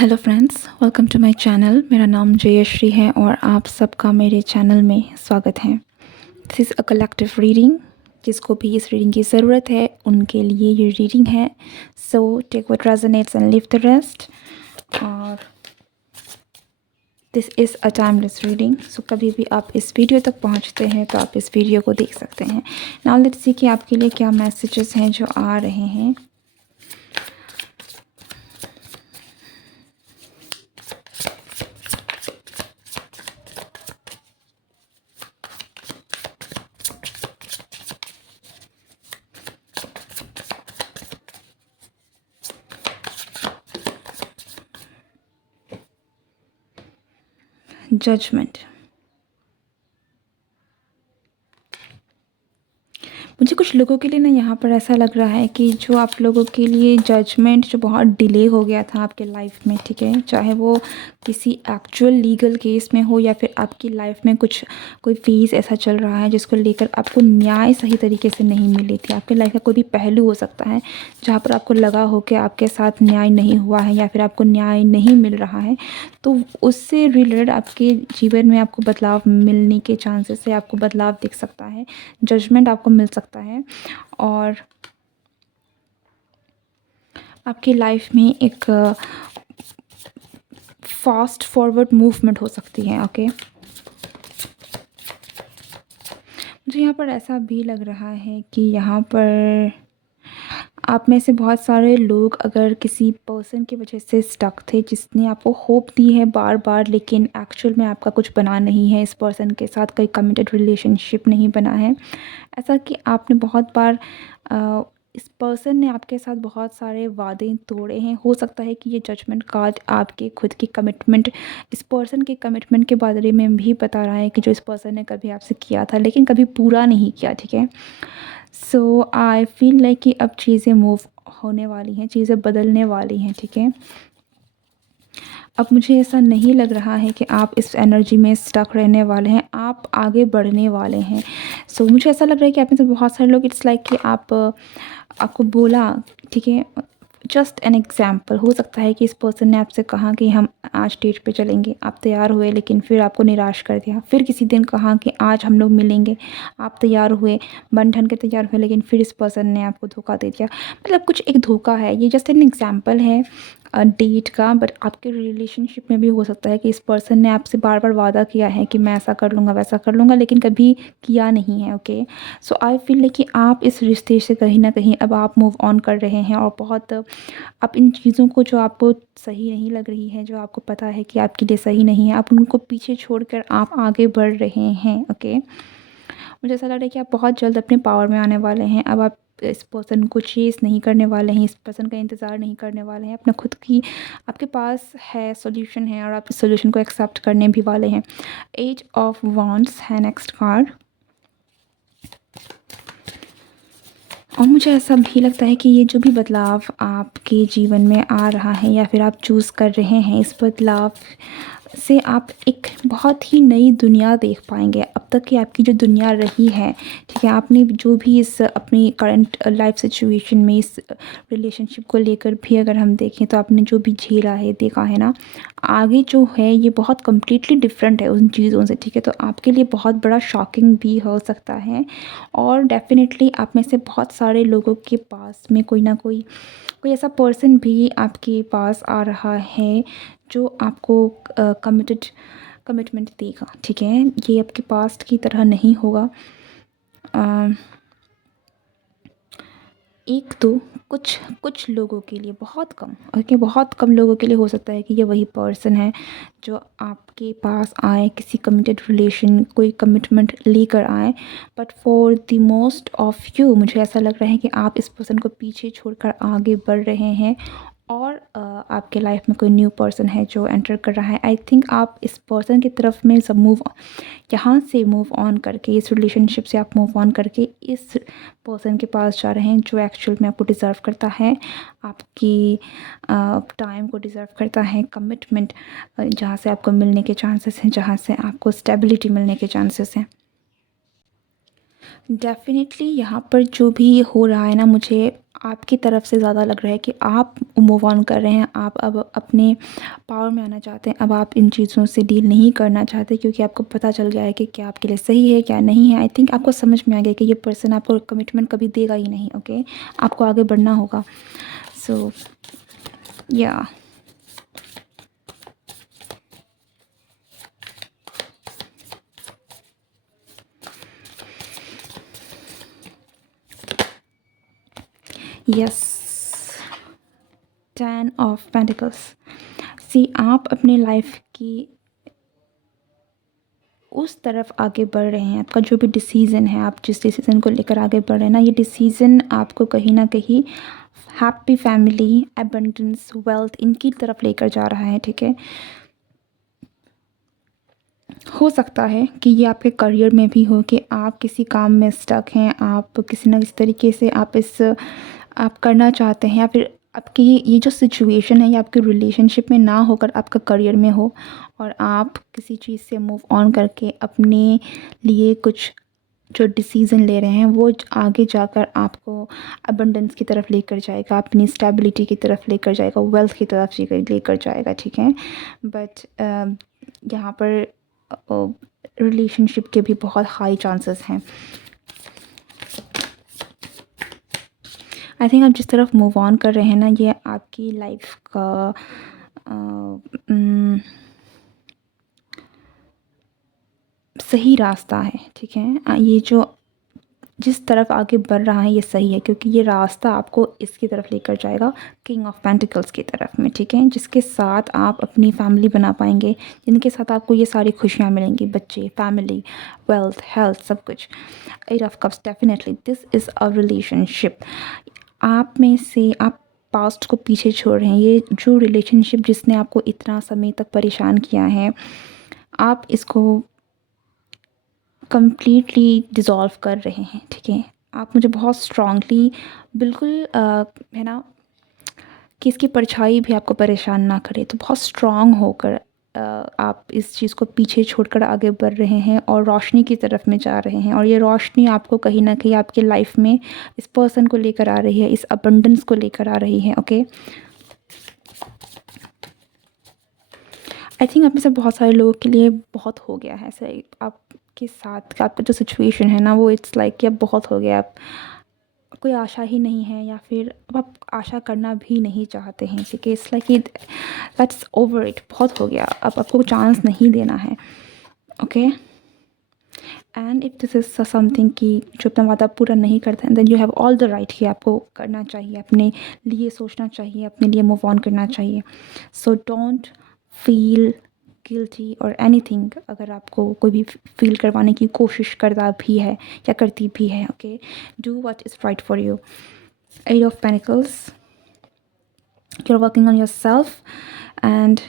Hello friends, welcome to my channel. मेरा नाम जयश्री है और आप सबका मेरे चैनल में स्वागत है। This is a collective reading. जिसको भी इस रीडिंग की ज़रूरत है उनके लिए ये रीडिंग है। So take what resonates and leave the rest. और this is a timeless reading. So कभी भी आप इस वीडियो तक पहुंचते हैं तो आप इस वीडियो को देख सकते हैं। नाउ लेट्स सी कि आपके लिए क्या मैसेजेस हैं जो आ रहे हैं। जजमेंट। मुझे कुछ लोगों के लिए ना यहाँ पर ऐसा लग रहा है कि जो आप लोगों के लिए जजमेंट जो बहुत डिले हो गया था आपके लाइफ में, ठीक है, चाहे वो किसी एक्चुअल लीगल केस में हो या फिर आपकी लाइफ में कुछ कोई फेज़ ऐसा चल रहा है जिसको लेकर आपको न्याय सही तरीके से नहीं मिली थी। आपके लाइफ का कोई भी पहलू हो सकता है जहाँ पर आपको लगा हो कि आपके साथ न्याय नहीं हुआ है या फिर आपको न्याय नहीं मिल रहा है, तो उससे रिलेटेड आपके जीवन में आपको बदलाव मिलने के चांसेस है। आपको बदलाव दिख सकता है, जजमेंट आपको मिल सकता है और आपकी लाइफ में एक फास्ट फॉरवर्ड मूवमेंट हो सकती है। ओके, मुझे यहाँ पर ऐसा भी लग रहा है कि यहाँ पर आप में से बहुत सारे लोग अगर किसी पर्सन की वजह से स्टक थे जिसने आपको होप दी है बार बार, लेकिन एक्चुअल में आपका कुछ बना नहीं है, इस पर्सन के साथ कोई कमिटेड रिलेशनशिप नहीं बना है। ऐसा कि आपने बहुत बार इस पर्सन ने आपके साथ बहुत सारे वादे तोड़े हैं। हो सकता है कि ये जजमेंट कार्ड आपके खुद की कमिटमेंट, इस पर्सन के कमिटमेंट के बारे में भी बता रहा है कि जो इस पर्सन ने कभी आपसे किया था लेकिन कभी पूरा नहीं किया, ठीक है। सो आई फील लाइक कि अब चीज़ें मूव होने वाली हैं, चीज़ें बदलने वाली हैं, ठीक है। अब मुझे ऐसा नहीं लग रहा है कि आप इस एनर्जी में स्टक रहने वाले हैं, आप आगे बढ़ने वाले हैं। सो मुझे ऐसा लग रहा है कि आप में से बहुत सारे लोग इट्स लाइक कि आपको बोला, ठीक है, जस्ट एन एग्जाम्पल हो सकता है कि इस पर्सन ने आपसे कहा कि हम आज डेट पे चलेंगे, आप तैयार हुए लेकिन फिर आपको निराश कर दिया। फिर किसी दिन कहा कि आज हम लोग मिलेंगे, आप तैयार हुए, बन ठन के तैयार हुए, लेकिन फिर इस पर्सन ने आपको धोखा दे दिया। मतलब कुछ एक धोखा है, ये जस्ट एन एग्जाम्पल है डेट का। बट आपके रिलेशनशिप में भी हो सकता है कि इस पर्सन ने आपसे बार बार वादा किया है कि मैं ऐसा कर लूँगा वैसा कर लूँगा, लेकिन कभी किया नहीं है। Okay, so I feel like कि आप इस रिश्ते से कहीं ना कहीं अब आप मूव ऑन कर रहे हैं और बहुत आप इन चीज़ों को जो आपको सही नहीं लग रही है, जो आपको पता है कि आपके लिए सही नहीं है, आप उनको पीछे छोड़कर आप आगे बढ़ रहे हैं। ओके, मुझे ऐसा लग रहा है कि आप बहुत जल्द अपने पावर में आने वाले हैं। अब आप इस पर्सन को चेस नहीं करने वाले हैं, इस पर्सन का इंतज़ार नहीं करने वाले हैं। अपना खुद की आपके पास है, सॉल्यूशन है और आप इस सॉल्यूशन को एक्सेप्ट करने भी वाले हैं। एज ऑफ वॉन्ड्स है नेक्स्ट कार्ड। और मुझे ऐसा भी लगता है कि ये जो भी बदलाव आपके जीवन में आ रहा है या फिर आप चूज़ कर रहे हैं, इस बदलाव से आप एक बहुत ही नई दुनिया देख पाएंगे। अब तक की आपकी जो दुनिया रही है, ठीक है, आपने जो भी इस अपनी करंट लाइफ सिचुएशन में इस रिलेशनशिप को लेकर भी अगर हम देखें तो आपने जो भी झेला है, देखा है ना, आगे जो है ये बहुत कम्प्लीटली डिफरेंट है उन चीज़ों से, ठीक है। तो आपके लिए बहुत बड़ा शॉकिंग भी हो सकता है और डेफिनेटली आप में से बहुत सारे लोगों के पास में कोई ना कोई कोई ऐसा पर्सन भी आपके पास आ रहा है जो आपको कमिटमेंट देगा, ठीक है। ये आपके पास्ट की तरह नहीं होगा। एक तो कुछ कुछ लोगों के लिए, बहुत कम, ओके, बहुत कम लोगों के लिए हो सकता है कि ये वही पर्सन है जो आपके पास आए, किसी कमिटेड रिलेशन, कोई कमिटमेंट लेकर आए। But for the most of you मुझे ऐसा लग रहा है कि आप इस पर्सन को पीछे छोड़कर आगे बढ़ रहे हैं और आपके लाइफ में कोई न्यू पर्सन है जो एंटर कर रहा है। आई थिंक आप इस पर्सन की तरफ में सब यहाँ से मूव ऑन करके, इस रिलेशनशिप से आप मूव ऑन करके इस पर्सन के पास जा रहे हैं जो एक्चुअल में आपको डिज़र्व करता है, आपकी टाइम को डिज़र्व करता है, कमिटमेंट जहाँ से आपको मिलने के चांसेस हैं, जहाँ से आपको स्टेबिलिटी मिलने के चांसेस हैं। डेफ़िनेटली यहाँ पर जो भी हो रहा है ना, मुझे आपकी तरफ से ज़्यादा लग रहा है कि आप मूव ऑन कर रहे हैं, आप अब अपने पावर में आना चाहते हैं, अब आप इन चीज़ों से डील नहीं करना चाहते क्योंकि आपको पता चल गया है कि क्या आपके लिए सही है, क्या नहीं है। आई थिंक आपको समझ में आ गया कि ये पर्सन आपको कमिटमेंट कभी देगा ही नहीं, ओके? आपको आगे बढ़ना होगा। सो या यस, 10 ऑफ पेंटिकल्स। सी आप अपने लाइफ की उस तरफ आगे बढ़ रहे हैं, आपका जो भी डिसीज़न है, आप जिस डिसीज़न को लेकर आगे बढ़ रहे हैं ना, ये डिसीज़न आपको कहीं न कहीं हैप्पी फैमिली, अबंडेंस, वेल्थ इनकी तरफ लेकर जा रहा है, ठीक है? हो सकता है कि ये आपके करियर में भी हो कि आप किसी काम में स्टक हैं, आप किसी न किसी तरीके से आप करना चाहते हैं, या फिर आपकी ये जो सिचुएशन है ये आपके रिलेशनशिप में ना होकर आपका करियर में हो और आप किसी चीज़ से मूव ऑन करके अपने लिए कुछ जो डिसीज़न ले रहे हैं वो आगे जाकर आपको अबंडेंस की तरफ लेकर जाएगा, अपनी स्टेबिलिटी की तरफ लेकर जाएगा, वेल्थ की तरफ लेकर जाएगा, ठीक है? बट यहाँ पर रिलेशनशिप के भी बहुत हाई चांसेस हैं। आई थिंक आप जिस तरफ मूव ऑन कर रहे हैं ना, ये आपकी लाइफ का सही रास्ता है, ठीक है? ये जो जिस तरफ आगे बढ़ रहा है ये सही है क्योंकि ये रास्ता आपको इसकी तरफ लेकर जाएगा, किंग ऑफ पेंटिकल्स की तरफ में, ठीक है? जिसके साथ आप अपनी फैमिली बना पाएंगे, जिनके साथ आपको ये सारी खुशियाँ मिलेंगी, बच्चे, फैमिली, वेल्थ, हेल्थ, सब कुछ। Eight of cups, definitely this is a relationship. आप में से आप पास्ट को पीछे छोड़ रहे हैं, ये जो रिलेशनशिप जिसने आपको इतना समय तक परेशान किया है, आप इसको कंप्लीटली डिज़ॉल्व कर रहे हैं, ठीक है? आप मुझे बहुत स्ट्रॉन्गली बिल्कुल है ना कि इसकी परछाई भी आपको परेशान ना करे, तो बहुत स्ट्रॉन्ग होकर आप इस चीज़ को पीछे छोड़कर आगे बढ़ रहे हैं और रोशनी की तरफ में जा रहे हैं, और ये रोशनी आपको कहीं न कहीं आपके लाइफ में इस पर्सन को लेकर आ रही है, इस अबंडेंस को लेकर आ रही है, ओके? आई थिंक आप में से बहुत सारे लोगों के लिए बहुत हो गया है ऐसे आपके साथ का, आपका जो सिचुएशन है ना वो इट्स लाइक कि अब बहुत हो गया, अब कोई आशा ही नहीं है या फिर अब आप आशा करना भी नहीं चाहते हैं, ठीक है? It's like that's over it, बहुत हो गया, अब आपको चांस नहीं देना है, okay? And if this is something कि जो अपना वादा पूरा नहीं करते हैं, then you have all the right कि आपको करना चाहिए, अपने लिए सोचना चाहिए, अपने लिए मूव ऑन करना चाहिए। सो डोंट फील गिल्टी और एनीथिंग अगर आपको कोई भी फील करवाने की कोशिश करता भी है या करती भी है, okay? Do what is right for you. Eight of pentacles, you are working on yourself and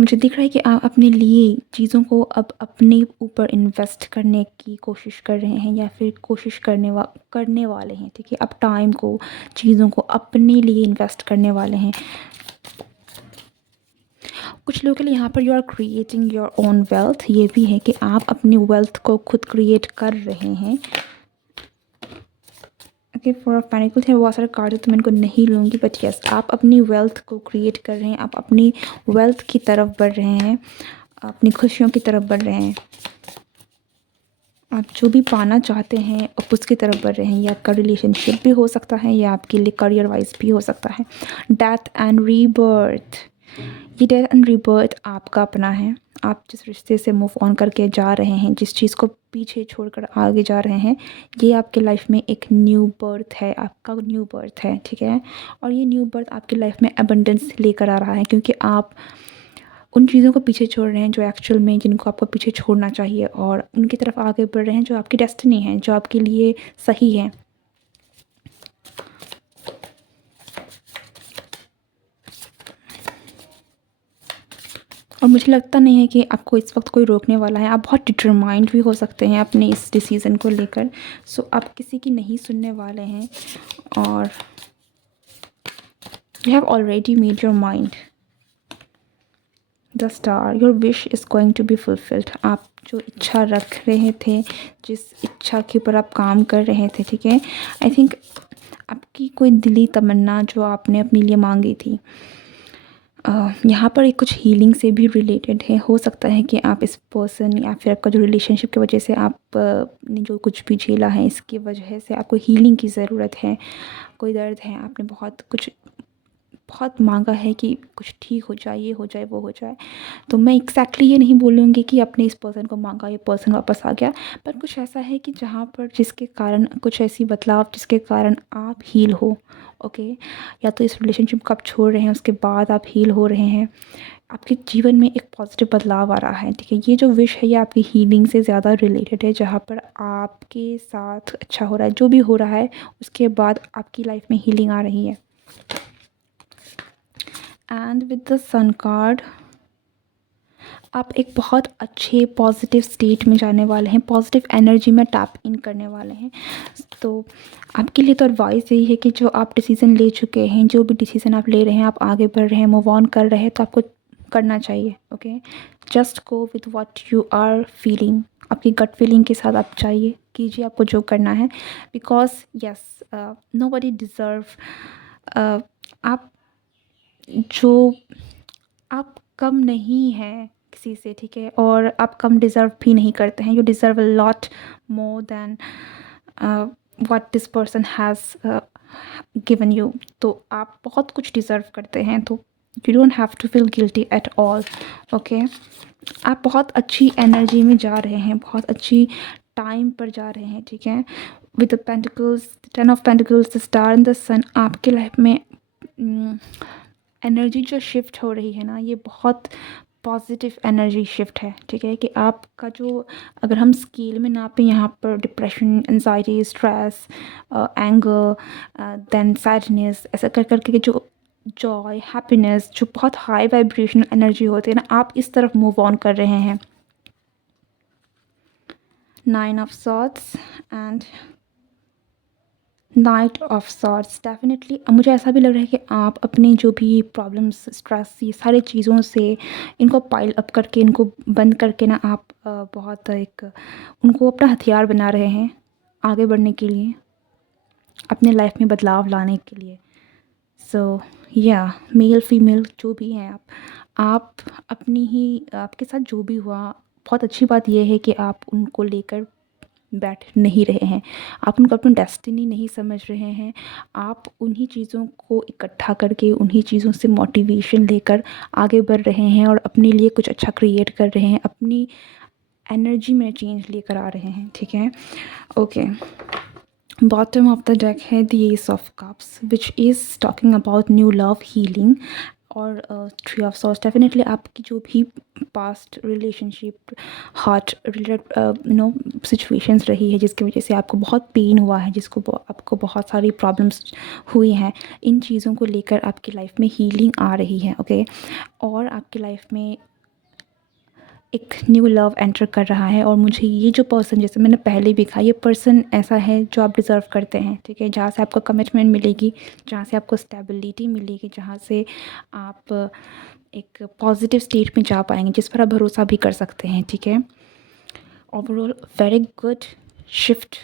मुझे दिख रहा है कि आप अपने लिए चीज़ों को अब अपने ऊपर इन्वेस्ट करने की कोशिश कर रहे हैं या फिर कोशिश करने वाले हैं, ठीक है? आप टाइम को, चीज़ों को अपने लिए इन्वेस्ट करने वाले हैं। कुछ लोगों के लिए यहाँ पर you are creating your own wealth, ये भी है कि आप अपनी वेल्थ को खुद क्रिएट कर रहे हैं, ओके? फोर ऑफ पेनिकल्स है, बहुत सारे कार्ड है तो मैं इनको नहीं लूँगी, बट यस आप अपनी वेल्थ को क्रिएट कर रहे हैं, आप अपनी वेल्थ की तरफ बढ़ रहे हैं, अपनी खुशियों की तरफ बढ़ रहे हैं, आप जो भी पाना चाहते हैं आप उसकी तरफ बढ़ रहे हैं। ये आपका रिलेशनशिप भी हो सकता है, या आपके लिए करियर वाइज भी हो सकता है। डेथ एंड रीबर्थ, ये डेथ एंड रीबर्थ आपका अपना है। आप जिस रिश्ते से मूव ऑन करके जा रहे हैं, जिस चीज़ को पीछे छोड़कर आगे जा रहे हैं, ये आपके लाइफ में एक न्यू बर्थ है, आपका न्यू बर्थ है, ठीक है? और ये न्यू बर्थ आपकी लाइफ में अबंडेंस लेकर आ रहा है क्योंकि आप उन चीज़ों को पीछे छोड़ रहे हैं जो एक्चुअल में जिनको आपको पीछे छोड़ना चाहिए, और उनकी तरफ आगे बढ़ रहे हैं जो आपकी डेस्टिनी है, जो आपके लिए सही है। और मुझे लगता नहीं है कि आपको इस वक्त कोई रोकने वाला है। आप बहुत डिटरमाइंड भी हो सकते हैं अपने इस डिसीज़न को लेकर। सो आप किसी की नहीं सुनने वाले हैं और you have already made your mind. The star, your wish is going to be fulfilled. आप जो इच्छा रख रहे थे, जिस इच्छा के ऊपर आप काम कर रहे थे, ठीक है, आई थिंक आपकी कोई दिली तमन्ना जो आपने अपने लिए मांगी थी, यहाँ पर एक कुछ हीलिंग से भी रिलेटेड है। हो सकता है कि आप इस पर्सन या फिर आपका जो रिलेशनशिप की वजह से आप ने जो कुछ भी झेला है, इसकी वजह से आपको हीलिंग की ज़रूरत है। कोई दर्द है, आपने बहुत मांगा है कि कुछ ठीक हो जाए, ये हो जाए, वो हो जाए। तो मैं एग्जैक्टली ये नहीं बोलूँगी कि आपने इस पर्सन को मांगा, ये पर्सन वापस आ गया, पर कुछ ऐसा है कि जहाँ पर जिसके कारण कुछ ऐसी बदलाव जिसके कारण आप हील हो। ओके, या तो इस रिलेशनशिप को आप छोड़ रहे हैं, उसके बाद आप हील हो रहे हैं, आपके जीवन में एक पॉजिटिव बदलाव आ रहा है, ठीक है। ये जो विश है ये आपकी हीलिंग से ज़्यादा रिलेटेड है, जहाँ पर आपके साथ अच्छा हो रहा है, जो भी हो रहा है उसके बाद आपकी लाइफ में हीलिंग आ रही है। And with the sun card, आप एक बहुत अच्छे पॉजिटिव स्टेट में जाने वाले हैं, पॉजिटिव एनर्जी में टैप इन करने वाले हैं। तो आपके लिए तो एडवाइस यही है कि जो आप डिसीज़न ले चुके हैं, जो भी डिसीज़न आप ले रहे हैं, आप आगे बढ़ रहे हैं, मूव ऑन कर रहे हैं, तो आपको करना चाहिए। Okay, just go with what you are feeling, आपकी गट फीलिंग के साथ आप चाहिए, कीजिए आपको जो करना है। बिकॉज यस, नोबडी डिज़र्व, आप जो आप कम नहीं हैं किसी से, ठीक है, और आप कम डिज़र्व भी नहीं करते हैं। You deserve a lot more than what this person has given you. तो आप बहुत कुछ डिज़र्व करते हैं, तो you don't have to feel guilty at all. Okay, आप बहुत अच्छी एनर्जी में जा रहे हैं, बहुत अच्छी टाइम पर जा रहे हैं, ठीक है। With the pentacles, 10 of pentacles, the star and the sun, आपके लाइफ में एनर्जी जो शिफ्ट हो रही है ना, ये बहुत पॉजिटिव एनर्जी शिफ्ट है, ठीक है। कि आपका जो, अगर हम स्केल में नापें यहाँ पर, depression, anxiety, stress, anger, then sadness, ऐसा कर करके जो जॉय, हैप्पीनेस, जो बहुत हाई वाइब्रेशनल एनर्जी होती है ना, आप इस तरफ मूव ऑन कर रहे हैं। 9 of swords and night of swords. Definitely मुझे ऐसा भी लग रहा है कि आप अपनी जो भी प्रॉब्लम्स, स्ट्रेस, ये सारी चीज़ों से इनको पाइल अप करके, इनको बंद करके ना, आप बहुत एक उनको अपना हथियार बना रहे हैं आगे बढ़ने के लिए, अपने लाइफ में बदलाव लाने के लिए। सो या मेल फीमेल जो भी हैं आप अपनी ही, आपके साथ जो भी हुआ, बहुत अच्छी बात यह है कि आप उनको लेकर बैठ नहीं रहे हैं, आप उनको अपनी डेस्टिनी नहीं समझ रहे हैं। आप उन्हीं चीज़ों को इकट्ठा करके, उन्हीं चीज़ों से मोटिवेशन लेकर आगे बढ़ रहे हैं और अपने लिए कुछ अच्छा क्रिएट कर रहे हैं, अपनी एनर्जी में चेंज लेकर आ रहे हैं, ठीक है। Okay, bottom of the deck है the ace of cups, which is talking about new love, healing. और थ्री ऑफ सॉर्ड्स, डेफिनेटली आपकी जो भी past relationship, heart related situations रही है, जिसकी वजह से आपको बहुत पेन हुआ है, आपको बहुत सारी प्रॉब्लम्स हुई हैं, इन चीज़ों को लेकर आपकी लाइफ में हीलिंग आ रही है। ओके, और आपकी लाइफ में एक न्यू लव एंटर कर रहा है। और मुझे ये जो पर्सन, जैसे मैंने पहले भी कहा, ये पर्सन ऐसा है जो आप डिज़र्व करते हैं, ठीक है। जहाँ से आपको कमिटमेंट मिलेगी, जहाँ से आपको स्टेबिलिटी मिलेगी, जहाँ से आप एक पॉजिटिव स्टेट में जा पाएंगे, जिस पर आप भरोसा भी कर सकते हैं, ठीक है। Overall very good shift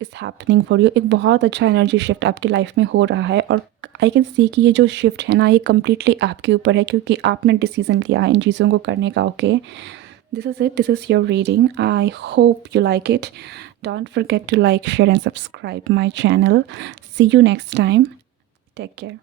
is happening for you. एक बहुत अच्छा एनर्जी शिफ्ट आपकी लाइफ में हो रहा है, और आई कैन सी कि ये जो शिफ्ट है ना, ये कम्प्लीटली आपके ऊपर है, क्योंकि आपने डिसीज़न लिया है इन चीज़ों को करने का। Okay, this is it. This is your reading. I hope you like it. Don't forget to like, share and subscribe my channel. See you next time. Take care.